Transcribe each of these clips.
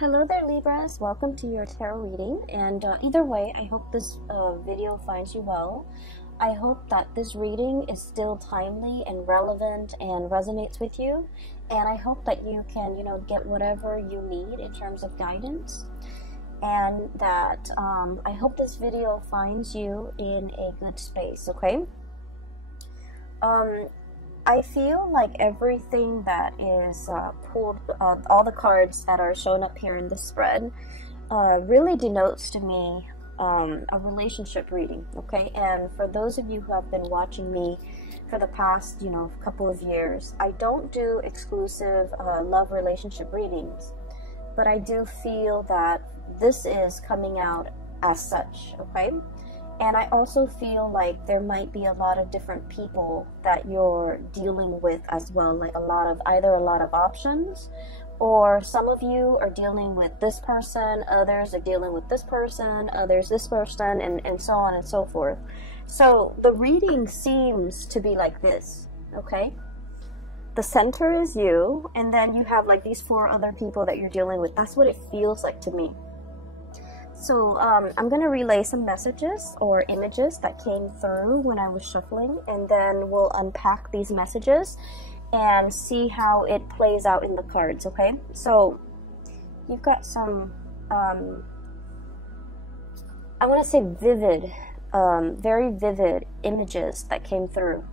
Hello there, Libras. Welcome to your tarot reading. And either way, I hope this video finds you well. I hope that this reading is still timely and relevant and resonates with you. And I hope that you can, get whatever you need in terms of guidance. And that I hope this video finds you in a good space, okay? I feel like everything that is pulled, all the cards that are shown up here in the spread, really denotes to me a relationship reading, okay? And for those of you who have been watching me for the past, couple of years, I don't do exclusive love relationship readings, but I do feel that this is coming out as such, okay? And I also feel like there might be a lot of different people that you're dealing with as well, like either a lot of options, or some of you are dealing with this person, others are dealing with this person, others this person, and so on and so forth. So the reading seems to be like this, okay? The center is you, and then you have like these 4 other people that you're dealing with. That's what it feels like to me. So I'm going to relay some messages or images that came through when I was shuffling, and then we'll unpack these messages and see how it plays out in the cards, okay? So you've got some, I want to say vivid, very vivid images that came through.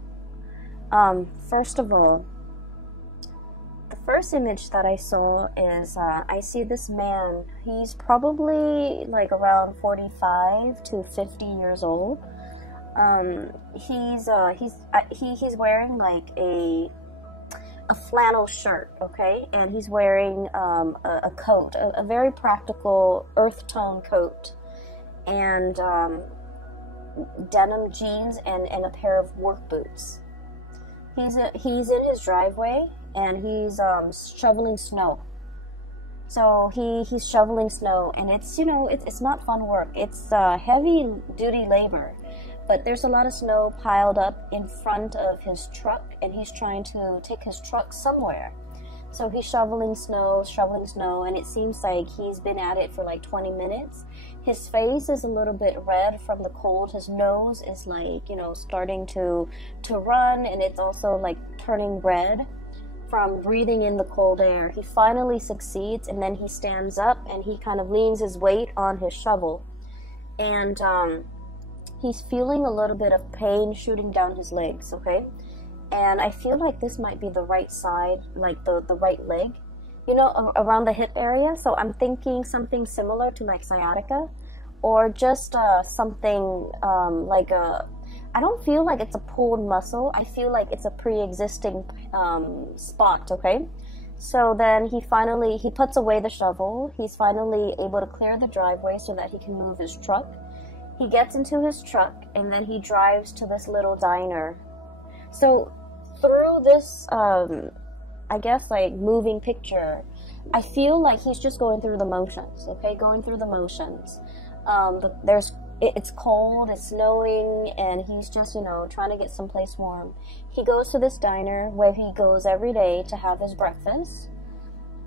First of all, first image that I saw is I see this man. He's probably like around 45 to 50 years old. He's wearing like a flannel shirt, okay, and he's wearing a coat, a very practical earth tone coat, and denim jeans and a pair of work boots. He's in his driveway, and he's shoveling snow. So he's shoveling snow, and it's it's not fun work. It's heavy duty labor, but there's a lot of snow piled up in front of his truck, and he's trying to take his truck somewhere. So he's shoveling snow, and it seems like he's been at it for like 20 minutes. His face is a little bit red from the cold. His nose is like, starting to run, and it's also like turning red from breathing in the cold air. He finally succeeds, and then he stands up and he kind of leans his weight on his shovel, and he's feeling a little bit of pain shooting down his legs, okay? And I feel like this might be the right side, like the right leg, around the hip area. So I'm thinking something similar to like sciatica, or just something like I don't feel like it's a pulled muscle. I feel like it's a pre-existing spot, okay? So then he puts away the shovel. He's finally able to clear the driveway so that he can move his truck. He gets into his truck, and then he drives to this little diner. So through this, I guess, like moving picture, I feel like he's just going through the motions, okay? Going through the motions. It's cold, it's snowing, and he's just, trying to get someplace warm. He goes to this diner where he goes every day to have his breakfast.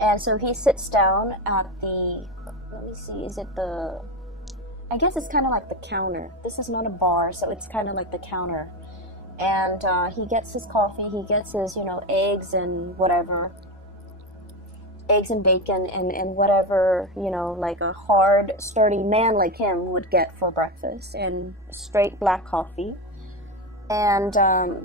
And so he sits down at let me see, I guess it's kind of like the counter. This is not a bar, so it's kind of like the counter. And he gets his coffee, he gets his, eggs and whatever. Eggs and bacon and whatever, like a hard, sturdy man like him would get for breakfast, and straight black coffee. And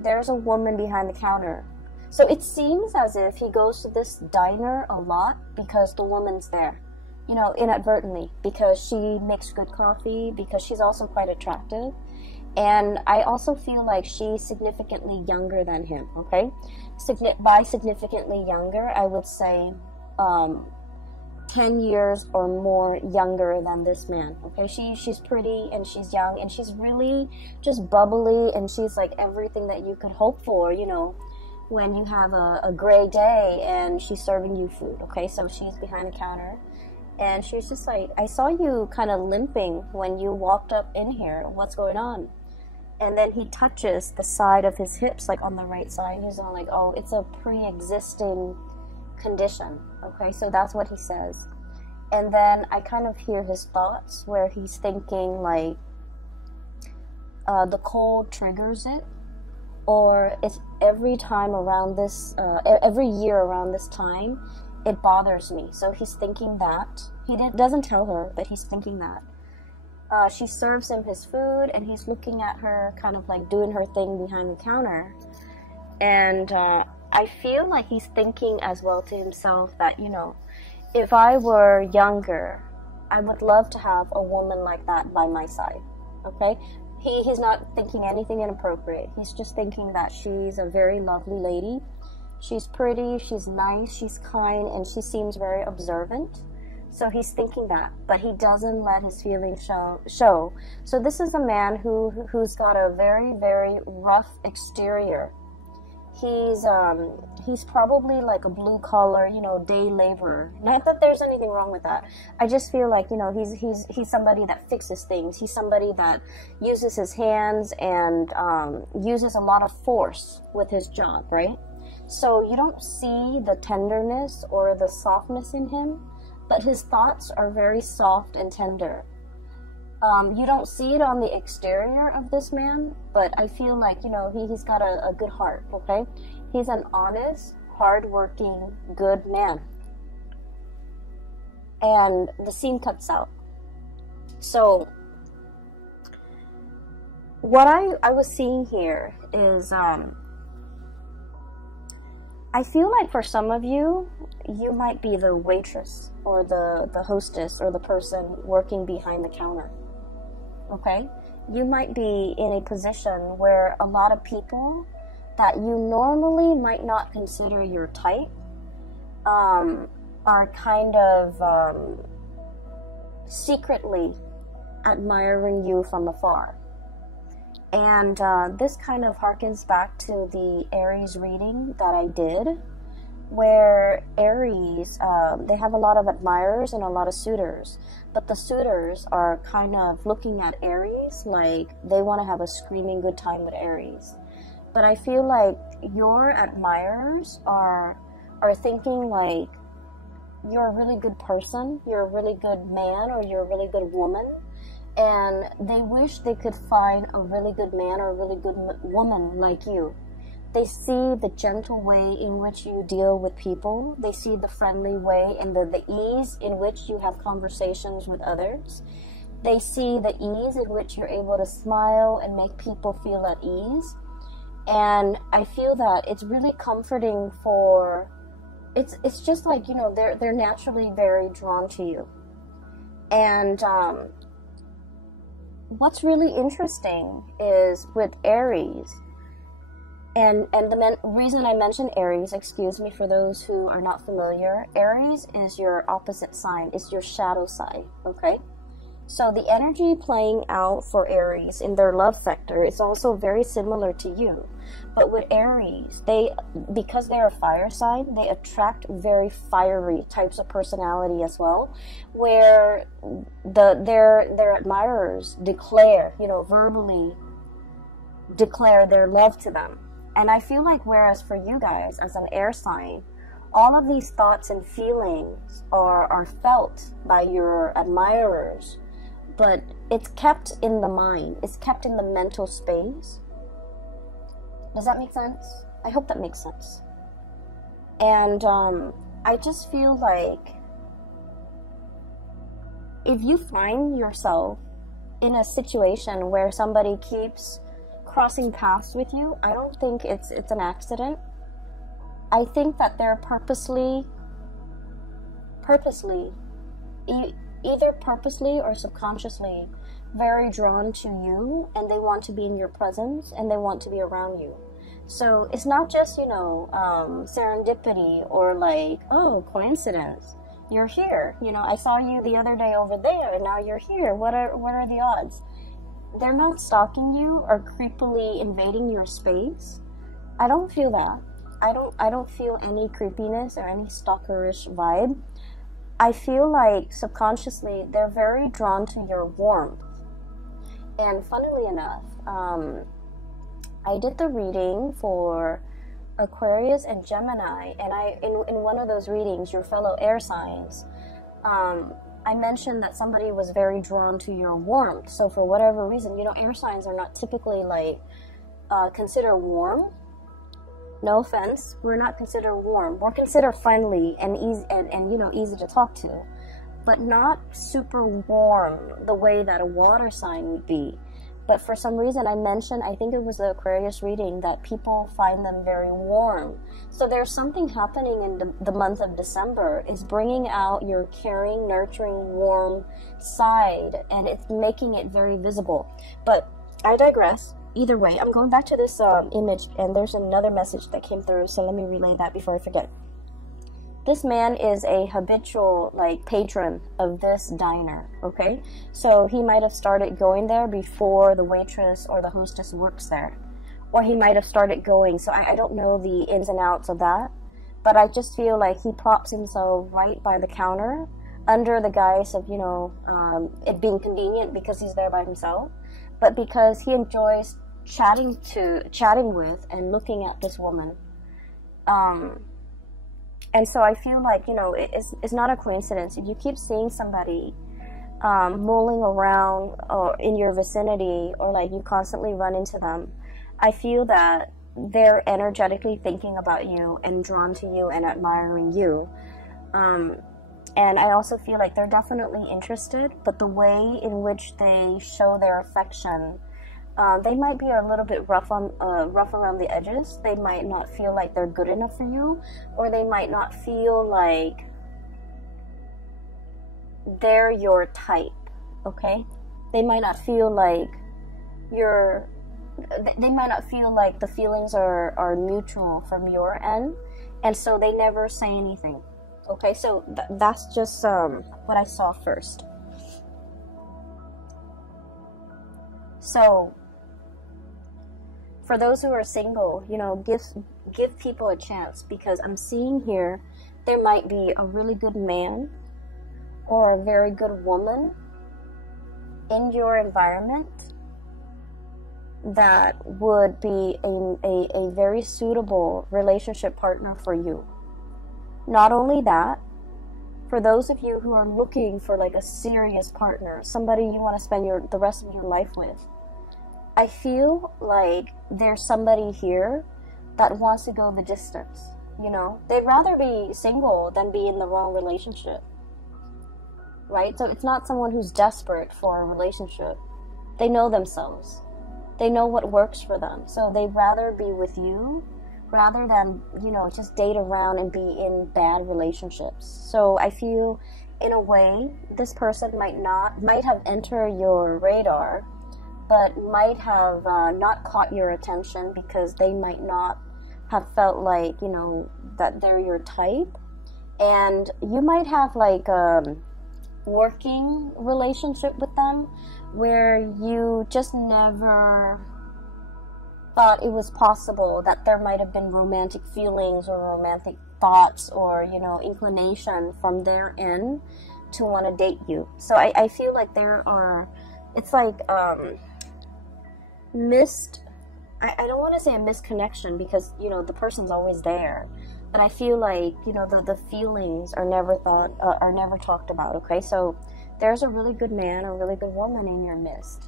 there's a woman behind the counter. So it seems as if he goes to this diner a lot because the woman's there, inadvertently, because she makes good coffee, because she's also quite attractive. And I also feel like she's significantly younger than him, okay? By significantly younger, I would say 10 years or more younger than this man, okay? She's pretty, and she's young, and she's really just bubbly, and she's like everything that you could hope for, when you have a gray day and she's serving you food, okay? So she's behind the counter, and she's just like, I saw you kind of limping when you walked up in here. What's going on? And then he touches the side of his hips, like on the right side. He's all like, oh, it's a pre-existing condition, okay? So that's what he says. And then I kind of hear his thoughts where he's thinking like the cold triggers it, or it's every time around this, every year around this time, it bothers me. So he's thinking that. He doesn't tell her, but he's thinking that. She serves him his food, and he's looking at her kind of like doing her thing behind the counter. And I feel like he's thinking as well to himself that, you know, if I were younger, I would love to have a woman like that by my side, okay? He's not thinking anything inappropriate. He's just thinking that she's a very lovely lady. She's pretty, she's nice, she's kind, and she seems very observant. So he's thinking that, but he doesn't let his feelings show. So this is a man who's got a very, very rough exterior. He's probably like a blue collar, you know, day laborer. Not that there's anything wrong with that. I just feel like, you know, he's somebody that fixes things. He's somebody that uses his hands and uses a lot of force with his job, right? So you don't see the tenderness or the softness in him, but his thoughts are very soft and tender. You don't see it on the exterior of this man, but I feel like, you know, he's got a good heart, okay? He's an honest, hardworking, good man. And the scene cuts out. So, what I was seeing here is, I feel like for some of you, you might be the waitress or the hostess or the person working behind the counter. Okay? You might be in a position where a lot of people that you normally might not consider your type are kind of secretly admiring you from afar. And this kind of harkens back to the Aries reading that I did, where Aries, they have a lot of admirers and a lot of suitors, but the suitors are kind of looking at Aries like they want to have a screaming good time with Aries. But I feel like your admirers are thinking like you're a really good person, you're a really good man, or you're a really good woman, and they wish they could find a really good man or a really good woman like you. They see the gentle way in which you deal with people. They see the friendly way and the ease in which you have conversations with others. They see the ease in which you're able to smile and make people feel at ease. And I feel that it's really comforting for, it's just like, you know, they're naturally very drawn to you. And what's really interesting is with Aries, and the reason I mentioned Aries, excuse me for those who are not familiar, Aries is your opposite sign, it's your shadow side, okay? So the energy playing out for Aries in their love vector is also very similar to you. But with Aries, because they're a fire sign, they attract very fiery types of personality as well, where their admirers declare, you know, verbally declare their love to them. And I feel like whereas for you guys as an air sign, all of these thoughts and feelings are felt by your admirers, but it's kept in the mind, it's kept in the mental space. Does that make sense? I hope that makes sense. And I just feel like if you find yourself in a situation where somebody keeps crossing paths with you, I don't think it's an accident. I think that they're purposely, either purposely or subconsciously, very drawn to you, and they want to be in your presence and they want to be around you. So it's not just, you know, serendipity or like, oh, coincidence. You're here. You know, I saw you the other day over there and now you're here. What are the odds? They're not stalking you or creepily invading your space. I don't feel that. I don't feel any creepiness or any stalkerish vibe. I feel like subconsciously they're very drawn to your warmth. And funnily enough, I did the reading for Aquarius and Gemini, and in one of those readings, your fellow air signs, I mentioned that somebody was very drawn to your warmth. So for whatever reason, you know, air signs are not typically like considered warm. No offense, we're not considered warm. We're considered friendly and easy, and you know, easy to talk to, but not super warm the way that a water sign would be. But for some reason, I mentioned, I think it was the Aquarius reading, that people find them very warm. So there's something happening in the month of December. Is bringing out your caring, nurturing, warm side, and it's making it very visible. But I digress. Either way, I'm going back to this image, and there's another message that came through, so let me relay that before I forget. This man is a habitual, like, patron of this diner, okay? So he might have started going there before the waitress or the hostess works there. Or he might have started going, so I don't know the ins and outs of that. But I just feel like he props himself right by the counter under the guise of, you know, it being convenient because he's there by himself. But because he enjoys chatting with and looking at this woman. And so I feel like, you know, it's not a coincidence. If you keep seeing somebody mulling around or in your vicinity, or like you constantly run into them, I feel that they're energetically thinking about you and drawn to you and admiring you. And I also feel like they're definitely interested, but the way in which they show their affection, they might be a little bit rough around the edges. They might not feel like they're good enough for you, or they might not feel like they're your type, okay? They might not feel like they might not feel like the feelings are mutual from your end, and so they never say anything, okay? So that's just what I saw first. So for those who are single, you know, give people a chance, because I'm seeing here there might be a really good man or a very good woman in your environment that would be a very suitable relationship partner for you. Not only that, for those of you who are looking for like a serious partner, somebody you want to spend the rest of your life with, I feel like there's somebody here that wants to go the distance, you know? They'd rather be single than be in the wrong relationship, right? So it's not someone who's desperate for a relationship. They know themselves. They know what works for them. So they'd rather be with you rather than, you know, just date around and be in bad relationships. So I feel, in a way, this person might have entered your radar, but might have not caught your attention because they might not have felt like, you know, that they're your type. And you might have like a working relationship with them where you just never thought it was possible that there might have been romantic feelings or romantic thoughts or, you know, inclination from their end to want to date you. So I feel like it's like I don't want to say a misconnection, because, you know, the person's always there, but I feel like, you know, the feelings are never talked about, okay? So there's a really good man or really good woman in your midst,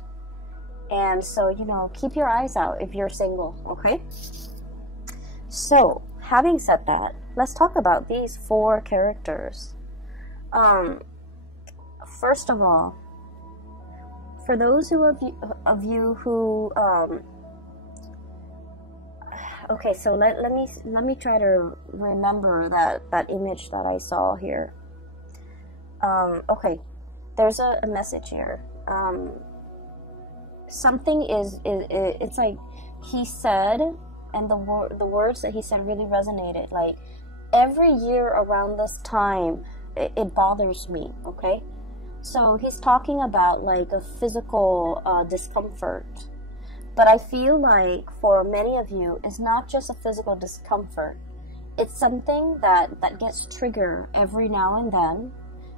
and so, you know, keep your eyes out if you're single, okay? So having said that, let's talk about these 4 characters. First of all, for those of you who okay, so let me try to remember that image that I saw here. Okay, there's a message here. Something it's like he said, and the words that he said really resonated. Like, every year around this time, it bothers me. Okay. So he's talking about like a physical discomfort. But I feel like for many of you, it's not just a physical discomfort. It's something that gets triggered every now and then,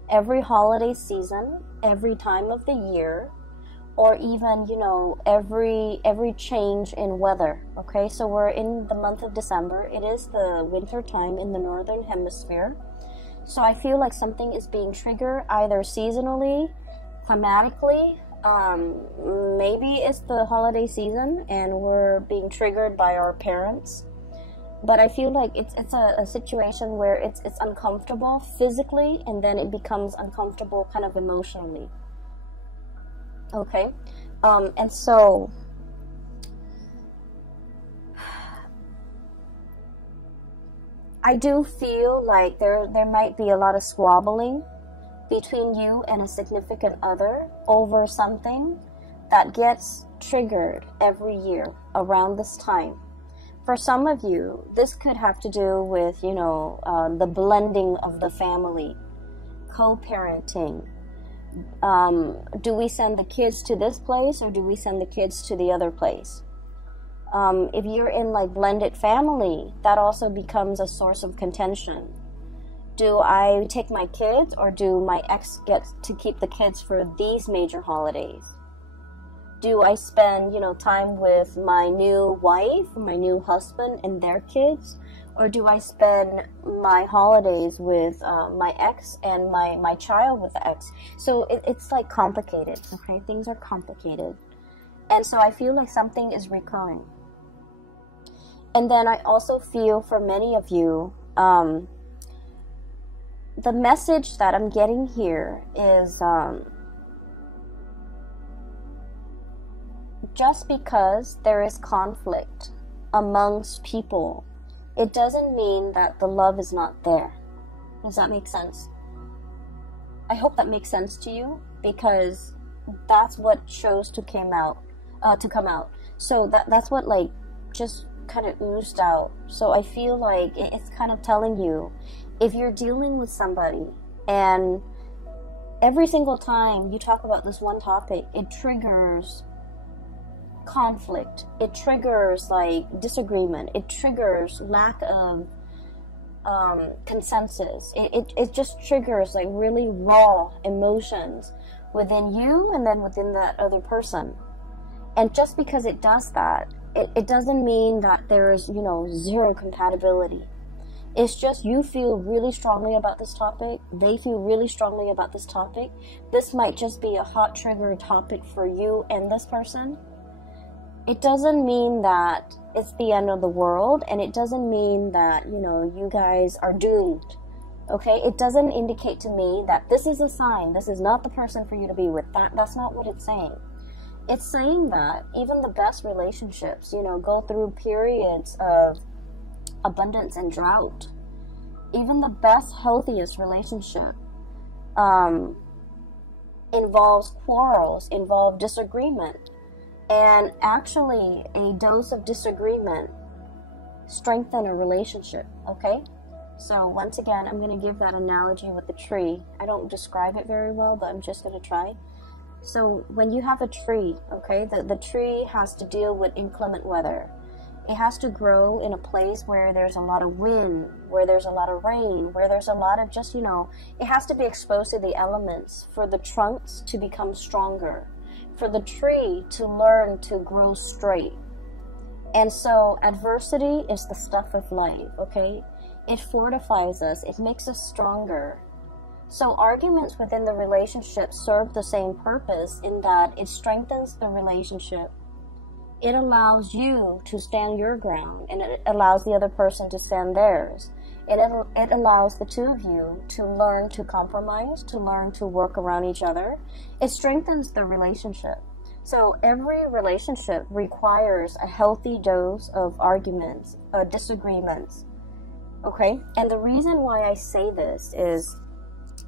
every holiday season, every time of the year, or even, you know, every change in weather. Okay, so we're in the month of December. It is the winter time in the northern hemisphere. So I feel like something is being triggered either seasonally, climatically. Maybe it's the holiday season and we're being triggered by our parents. But I feel like it's a situation where it's uncomfortable physically, and then it becomes uncomfortable kind of emotionally. Okay? And so I do feel like there might be a lot of squabbling between you and a significant other over something that gets triggered every year around this time. For some of you, this could have to do with, you know, the blending of the family, co-parenting. Do we send the kids to this place or do we send the kids to the other place? If you're in like blended family, that also becomes a source of contention. Do I take my kids or do my ex get to keep the kids for these major holidays? Do I spend, you know, time with my new wife, my new husband and their kids? Or do I spend my holidays with my ex and my child with the ex? So it's like complicated, okay? Things are complicated. And so I feel like something is recurring. And then I also feel for many of you, the message that I'm getting here is just because there is conflict amongst people, it doesn't mean that the love is not there. Does that make sense? I hope that makes sense to you, because that's what chose to come out. So that's what like just kind of oozed out. So I feel like it's kind of telling you, if you're dealing with somebody and every single time you talk about this one topic, it triggers conflict, it triggers like disagreement, it triggers lack of consensus, it just triggers like really raw emotions within you and then within that other person. And just because it does that, it doesn't mean that there's, you know, zero compatibility. It's just you feel really strongly about this topic, they feel really strongly about this topic. This might just be a hot trigger topic for you and this person. It doesn't mean that it's the end of the world, and it doesn't mean that, you know, you guys are doomed. Okay? It doesn't indicate to me that this is a sign, this is not the person for you to be with. That's not what it's saying. It's saying that even the best relationships, you know, go through periods of abundance and drought. Even the best, healthiest relationship involves quarrels, involves disagreement. And actually, a dose of disagreement strengthens a relationship, okay? So once again, I'm going to give that analogy with the tree. I don't describe it very well, but I'm just going to try. So when you have a tree, okay, the tree has to deal with inclement weather. It has to grow in a place where there's a lot of wind, where there's a lot of rain, where there's a lot of just, you know, it has to be exposed to the elements for the trunks to become stronger, for the tree to learn to grow straight. And so adversity is the stuff of life, okay? It fortifies us, it makes us stronger. So arguments within the relationship serve the same purpose in that it strengthens the relationship. It allows you to stand your ground, and it allows the other person to stand theirs. It allows the two of you to learn to compromise, to learn to work around each other. It strengthens the relationship. So every relationship requires a healthy dose of arguments, disagreements. Okay? And the reason why I say this is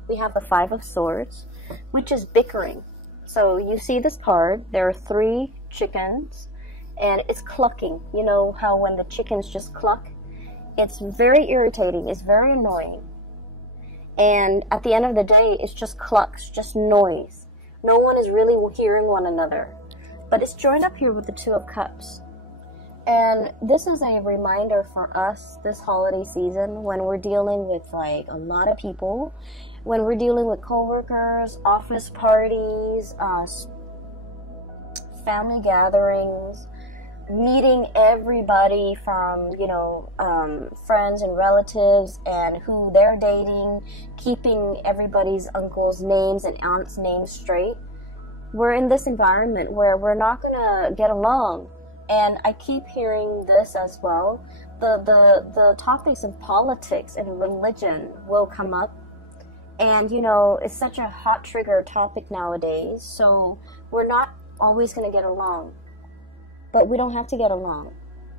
we have the Five of Swords, which is bickering. So you see this card, there are 3 chickens, and it's clucking. You know how when the chickens just cluck? It's very irritating, it's very annoying. And at the end of the day, it's just clucks, just noise. No one is really hearing one another. But it's joined up here with the Two of Cups. And this is a reminder for us this holiday season when we're dealing with like a lot of people, when we're dealing with coworkers, office parties, family gatherings, meeting everybody from, you know, friends and relatives and who they're dating, keeping everybody's uncles' names and aunts' names straight. We're in this environment where we're not gonna get along. And I keep hearing this as well. The topics of politics and religion will come up. And, you know, it's such a hot trigger topic nowadays. So we're not always going to get along. But we don't have to get along.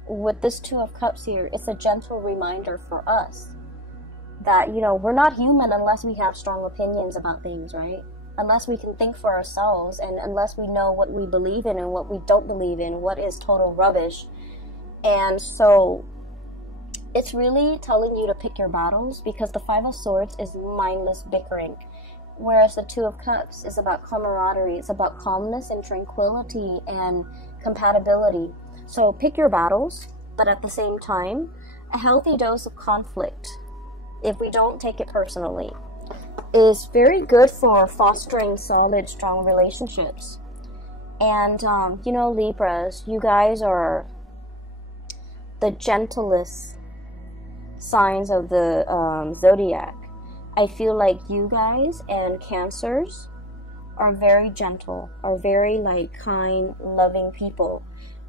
With this Two of Cups here, it's a gentle reminder for us that, you know, we're not human unless we have strong opinions about things, right? Unless we can think for ourselves, and unless we know what we believe in and what we don't believe in, what is total rubbish. And so it's really telling you to pick your battles, because the Five of Swords is mindless bickering, whereas the Two of Cups is about camaraderie. It's about calmness and tranquility and compatibility. So pick your battles, but at the same time, a healthy dose of conflict, if we don't take it personally, is very good for fostering solid, strong relationships. And, you know, Libras, you guys are the gentlest signs of the zodiac. I feel like you guys and Cancers are very gentle, are very like kind, loving people.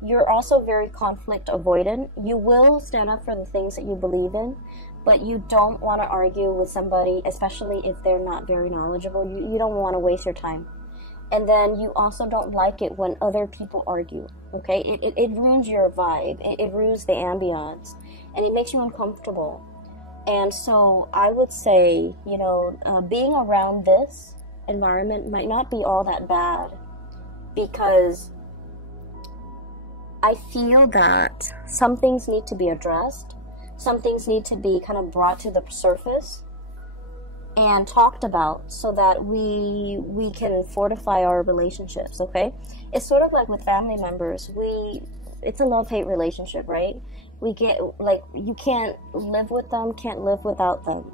You're also very conflict avoidant. You will stand up for the things that you believe in, but you don't want to argue with somebody, especially if they're not very knowledgeable. You don't want to waste your time. And then you also don't like it when other people argue, okay? It ruins your vibe. It ruins the ambiance, and it makes you uncomfortable. And so I would say, you know, being around this environment might not be all that bad, because I feel that some things need to be addressed. Some things need to be kind of brought to the surface and talked about, so that we can fortify our relationships, okay? It's sort of like with family members. It's a love-hate relationship, right? We get, like, you can't live with them, can't live without them.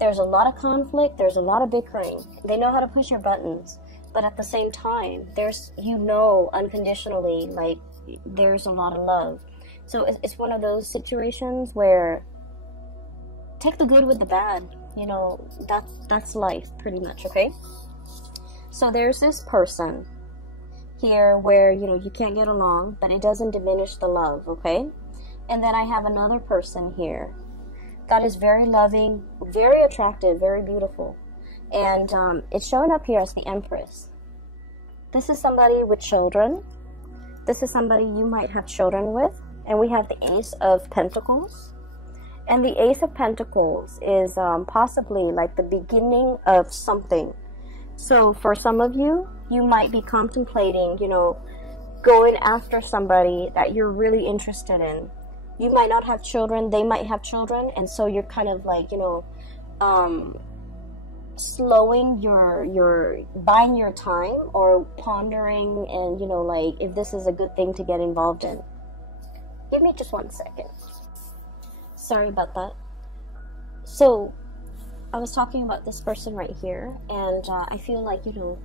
There's a lot of conflict, there's a lot of bickering. They know how to push your buttons, but at the same time, there's, you know, unconditionally, like, there's a lot of love. So it's one of those situations where take the good with the bad. You know, that's life, pretty much, okay? So there's this person here where, you know, you can't get along, but it doesn't diminish the love, okay? And then I have another person here that is very loving, very attractive, very beautiful. And it's showing up here as the Empress. This is somebody with children. This is somebody you might have children with. And we have the Ace of Pentacles. And the Ace of Pentacles is possibly like the beginning of something. So for some of you, you might be contemplating, you know, going after somebody that you're really interested in. You might not have children, they might have children, and so you're kind of like, you know, slowing buying your time, or pondering, and, you know, like, if this is a good thing to get involved in. Give me just 1 second. Sorry about that. So I was talking about this person right here, and I feel like, you know,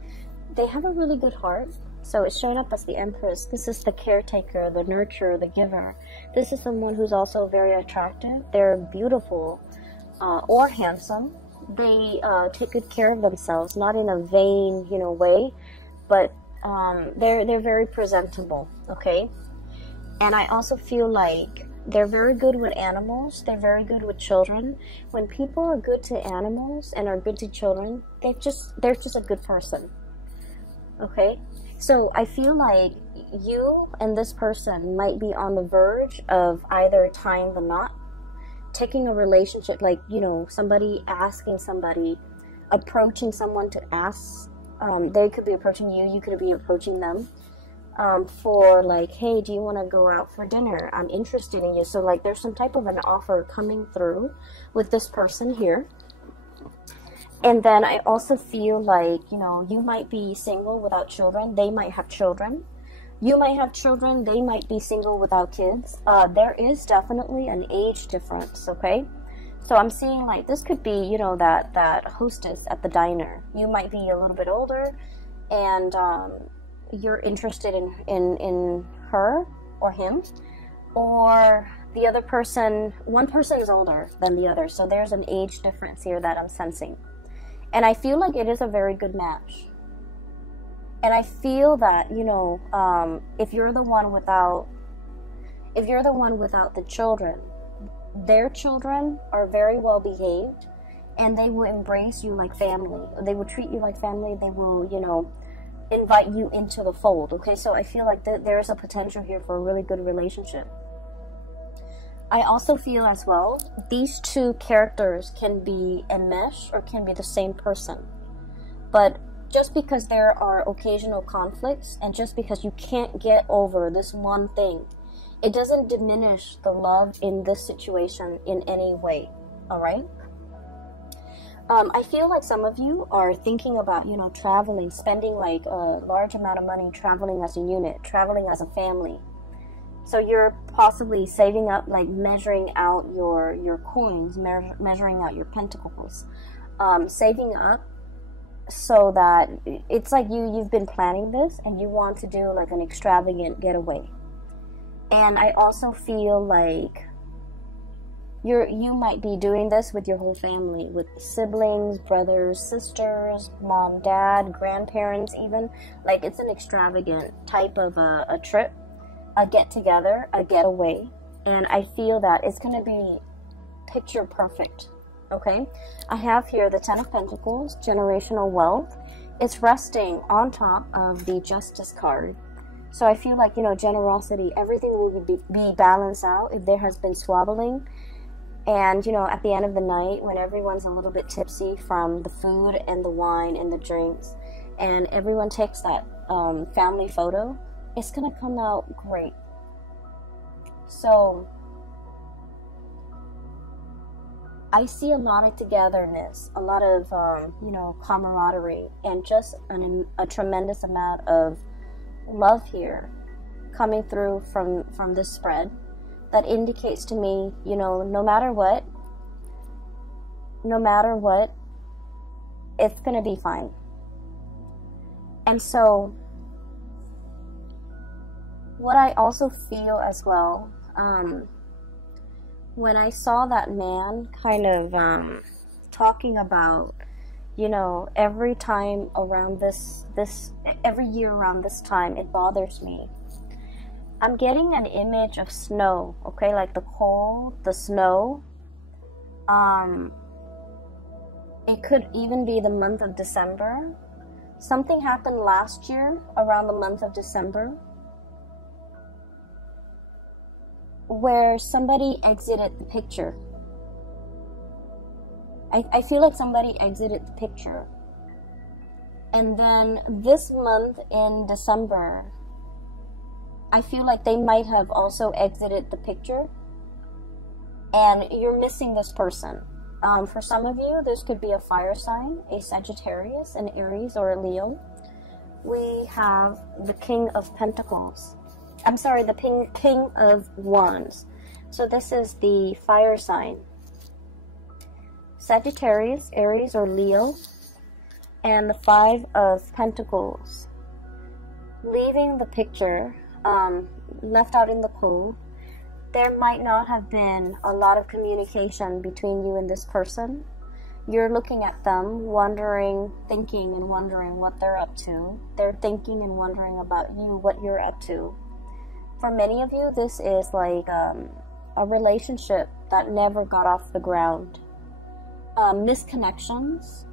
they have a really good heart. So it's showing up as the Empress. This is the caretaker, the nurturer, the giver. This is someone who's also very attractive. They're beautiful or handsome. They take good care of themselves, not in a vain, you know, way, but they're very presentable, okay? And I also feel like they're very good with animals. They're very good with children. When people are good to animals and are good to children, they're just a good person. Okay? So I feel like you and this person might be on the verge of either tying the knot, taking a relationship, like, you know, somebody asking somebody, approaching someone to ask. They could be approaching you. You could be approaching them. For like, hey, do you want to go out for dinner? I'm interested in you. So like, there's some type of an offer coming through with this person here. And then I also feel like, you know, you might be single without children. They might have children. You might have children. They might be single without kids. There is definitely an age difference, okay? So I'm seeing like, this could be, you know, that hostess at the diner. You might be a little bit older, and you're interested in her, or him, or the other person, one person is older than the other, so there's an age difference here that I'm sensing. And I feel like it is a very good match. And I feel that, you know, if you're the one without the children, their children are very well behaved, and they will embrace you like family. They will treat you like family. They will, you know, invite you into the fold. Okay, so I feel like there's a potential here for a really good relationship. I also feel as well, these two characters can be a mesh or can be the same person. But just because there are occasional conflicts, and just because you can't get over this one thing, it doesn't diminish the love in this situation in any way. All right? I feel like some of you are thinking about, you know, traveling, spending like a large amount of money traveling as a unit, traveling as a family. So you're possibly saving up, like measuring out your coins, measuring out your pentacles, saving up so that it's like you've been planning this and you want to do like an extravagant getaway. And I also feel like you might be doing this with your whole family, with siblings, brothers, sisters, mom, dad, grandparents even. Like it's an extravagant type of a trip, a get-together, a getaway. And I feel that it's going to be picture perfect, okay? I have here the Ten of Pentacles, generational wealth. It's resting on top of the Justice card. So I feel like, you know, generosity, everything will be balanced out if there has been squabbling. And, you know, at the end of the night, when everyone's a little bit tipsy from the food and the wine and the drinks, and everyone takes that family photo, it's going to come out great. So I see a lot of togetherness, a lot of, you know, camaraderie, and just a tremendous amount of love here coming through from this spread. That indicates to me, you know, no matter what, it's going to be fine. And so, what I also feel as well, when I saw that man kind of talking about, you know, every time around every year around this time, it bothers me. I'm getting an image of snow, okay, like the cold, the snow. It could even be the month of December. Something happened last year around the month of December where somebody exited the picture. I feel like somebody exited the picture. And then this month in December, I feel like they might have also exited the picture, and you're missing this person. For some of you, this could be a fire sign, a Sagittarius, an Aries, or a Leo. We have the King of Pentacles. I'm sorry, the King of Wands. So this is the fire sign. Sagittarius, Aries, or Leo, and the Five of Pentacles. Leaving the picture, left out in the cold, there might not have been a lot of communication between you and this person. You're looking at them, thinking and wondering what they're up to. They're thinking and wondering about you, what you're up to. For many of you, this is like a relationship that never got off the ground. Misconnections.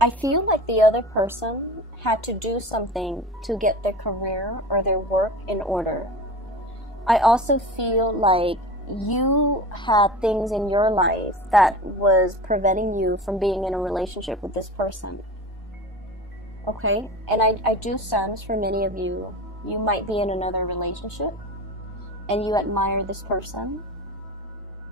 I feel like the other person had to do something to get their career or their work in order. I also feel like you had things in your life that was preventing you from being in a relationship with this person. Okay? And I do sense for many of you, you might be in another relationship and you admire this person.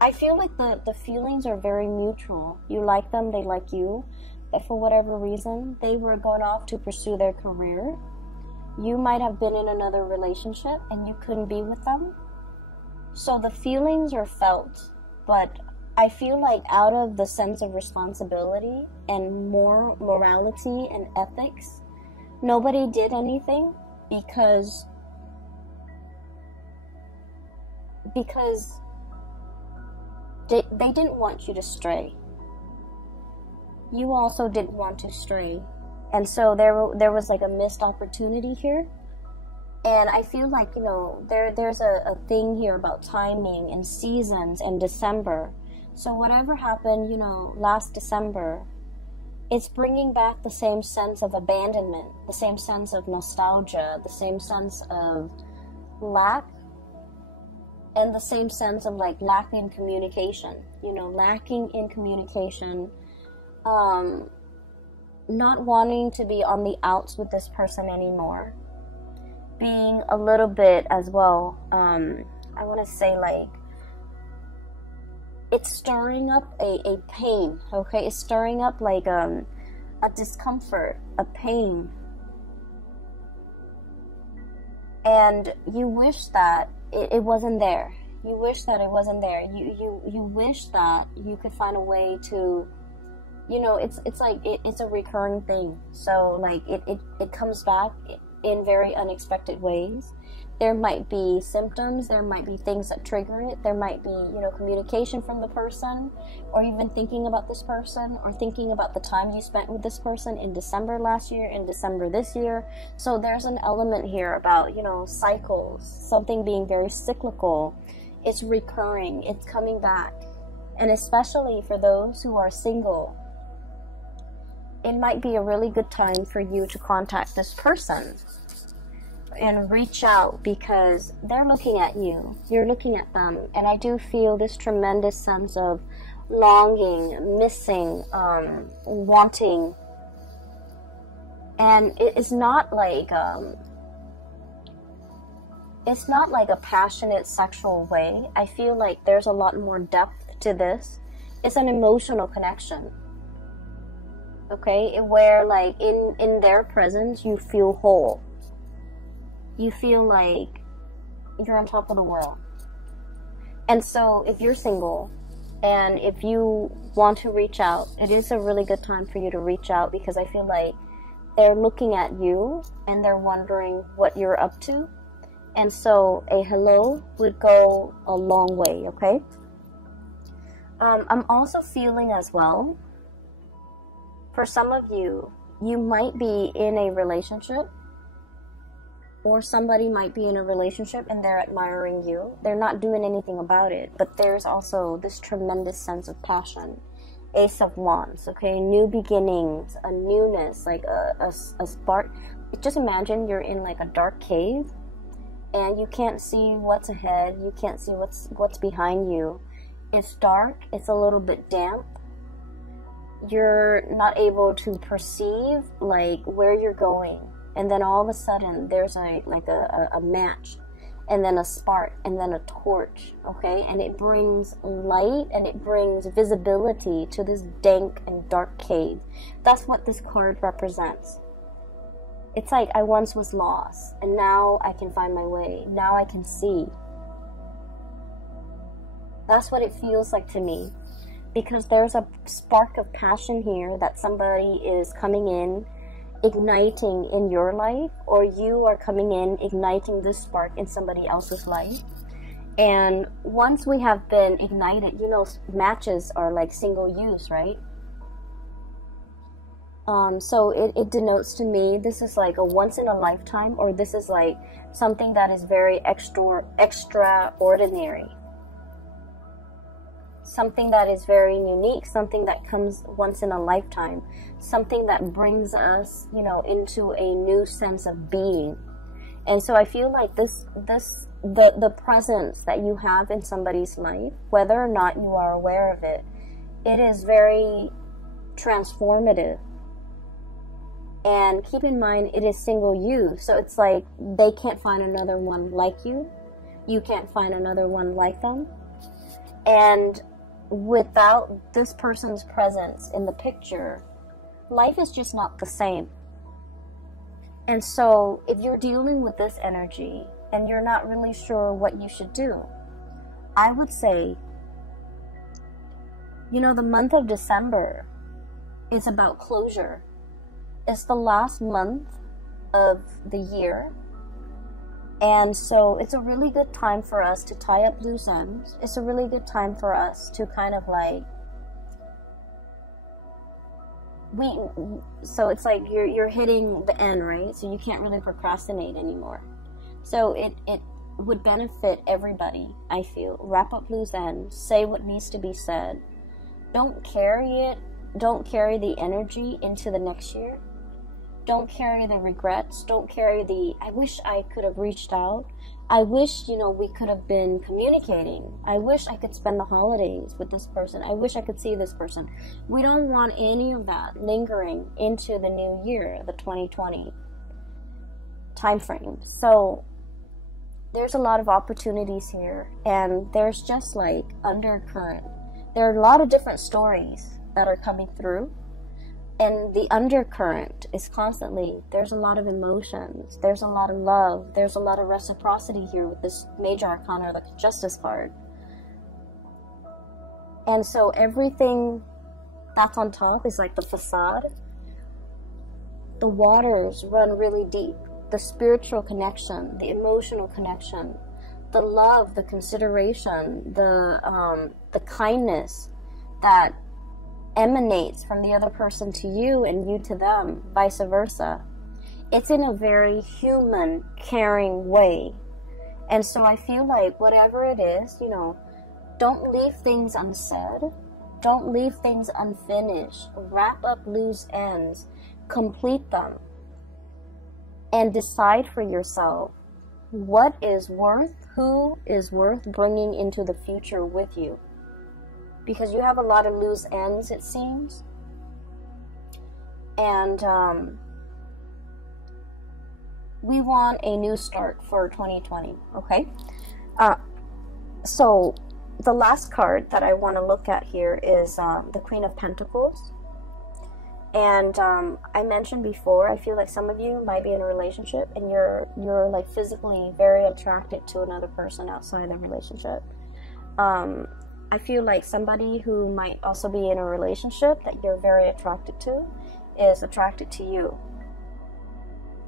I feel like the feelings are very mutual. You like them, they like you. But for whatever reason, they were going off to pursue their career. You might have been in another relationship and you couldn't be with them. So the feelings are felt, but I feel like out of the sense of responsibility and more morality and ethics, nobody did anything because because they didn't want you to stray. You also didn't want to stray. And so there was like a missed opportunity here. And I feel like, you know, there's a thing here about timing and seasons and December. So whatever happened, you know, last December, it's bringing back the same sense of abandonment, the same sense of nostalgia, the same sense of lack, and the same sense of like lacking communication, you know, lacking in communication, not wanting to be on the outs with this person anymore, being a little bit as well, I want to say like, it's stirring up a pain, okay? It's stirring up like a discomfort, a pain. And you wish that it wasn't there. You wish that it wasn't there. You wish that you could find a way to, you know, it's like it's a recurring thing. So like it comes back in very unexpected ways. There might be symptoms, there might be things that trigger it, there might be, you know, communication from the person, or even thinking about this person, or thinking about the time you spent with this person in December last year, in December this year. So there's an element here about, you know, cycles, something being very cyclical. It's recurring, it's coming back. And especially for those who are single, it might be a really good time for you to contact this person and reach out, because they're looking at you, you're looking at them, and I do feel this tremendous sense of longing, missing, wanting. And it's not like a passionate sexual way. I feel like there's a lot more depth to this. It's an emotional connection, okay, where like in their presence you feel whole. You feel like you're on top of the world. And so if you're single and if you want to reach out, it is a really good time for you to reach out, because I feel like they're looking at you and they're wondering what you're up to. And so a hello would go a long way, okay? I'm also feeling as well, for some of you, you might be in a relationship, or somebody might be in a relationship and they're admiring you. They're not doing anything about it, but there's also this tremendous sense of passion. Ace of Wands, okay? New beginnings, a newness, like a spark. Just imagine you're in like a dark cave and you can't see what's ahead. You can't see what's behind you. It's dark. It's a little bit damp. You're not able to perceive like where you're going. And then all of a sudden, there's a match, and then a spark, and then a torch, okay? And it brings light, and it brings visibility to this dank and dark cave. That's what this card represents. It's like, I once was lost, and now I can find my way. Now I can see. That's what it feels like to me. Because there's a spark of passion here that somebody is coming in, igniting in your life, or you are coming in igniting this spark in somebody else's life. And once we have been ignited, you know, matches are like single use, right? So it denotes to me this is like a once in a lifetime, or this is like something that is very extraordinary, something that is very unique, something that comes once in a lifetime, something that brings us, you know, into a new sense of being. And so I feel like the presence that you have in somebody's life, whether or not you are aware of it, it is very transformative. And keep in mind, it is single use. So it's like they can't find another one like you. You can't find another one like them. And without this person's presence in the picture, life is just not the same. And so if you're dealing with this energy and you're not really sure what you should do, I would say, you know, the month of December is about closure. It's the last month of the year. And so it's a really good time for us to tie up loose ends. It's a really good time for us to kind of like, so it's like you're hitting the end, right? So you can't really procrastinate anymore. So it would benefit everybody, I feel. Wrap up loose ends. Say what needs to be said. Don't carry it. Don't carry the energy into the next year. Don't carry the regrets. Don't carry the, I wish I could have reached out. I wish, we could have been communicating. I wish I could spend the holidays with this person. I wish I could see this person. We don't want any of that lingering into the new year, the 2020 time frame. So there's a lot of opportunities here, and there's just like undercurrent. There are a lot of different stories that are coming through. And the undercurrent is constantly, there's a lot of emotions, there's a lot of love, there's a lot of reciprocity here with this major arcana, the Justice card. And so everything that's on top is like the facade. The waters run really deep. The spiritual connection, the emotional connection, the love, the consideration, the kindness that emanates from the other person to you and you to them, vice versa. It's in a very human, caring way. And so I feel like whatever it is, don't leave things unsaid. Don't leave things unfinished. Wrap up loose ends. Complete them. And decide for yourself what is worth, who is worth bringing into the future with you. Because you have a lot of loose ends, it seems. And we want a new start for 2020, okay? So the last card that I want to look at here is the Queen of Pentacles. And I mentioned before, I feel like some of you might be in a relationship and you're like physically very attracted to another person outside the relationship. I feel like somebody who might also be in a relationship that you're very attracted to is attracted to you.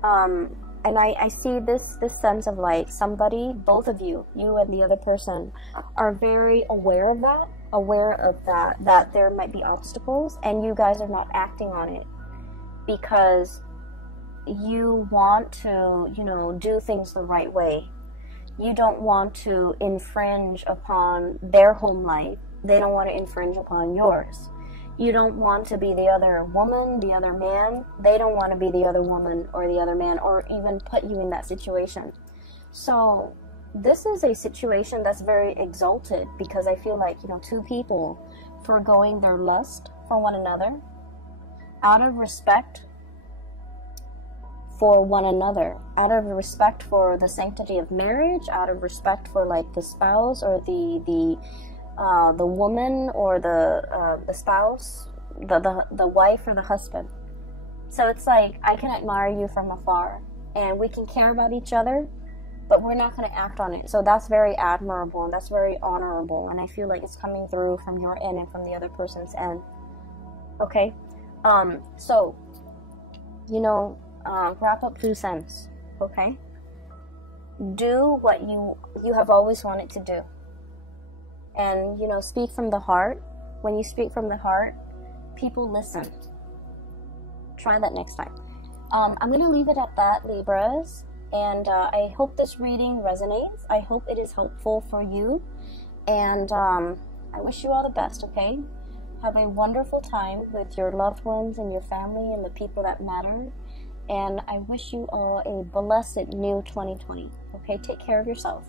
And I see this sense of like somebody, both of you and the other person, are very aware of that there might be obstacles, and you guys are not acting on it because you want to, do things the right way. You don't want to infringe upon their home life. They don't want to infringe upon yours. You don't want to be the other woman, the other man. They don't want to be the other woman or the other man, or even put you in that situation. So this is a situation that's very exalted, because I feel like, two people foregoing their lust for one another out of respect for one another, out of respect for the sanctity of marriage, out of respect for like the spouse or the woman or the spouse, the wife or the husband. So it's like, I can admire you from afar and we can care about each other, but we're not going to act on it. So that's very admirable and that's very honorable, and I feel like it's coming through from your end and from the other person's end. Okay, so wrap up loose ends. Okay, do what you have always wanted to do, and speak from the heart. When you speak from the heart, people listen. Try that next time. I'm gonna leave it at that, Libras, and I hope this reading resonates. I hope it is helpful for you, and I wish you all the best. Okay, have a wonderful time with your loved ones and your family and the people that matter. And I wish you all a blessed new 2020. Okay, take care of yourself.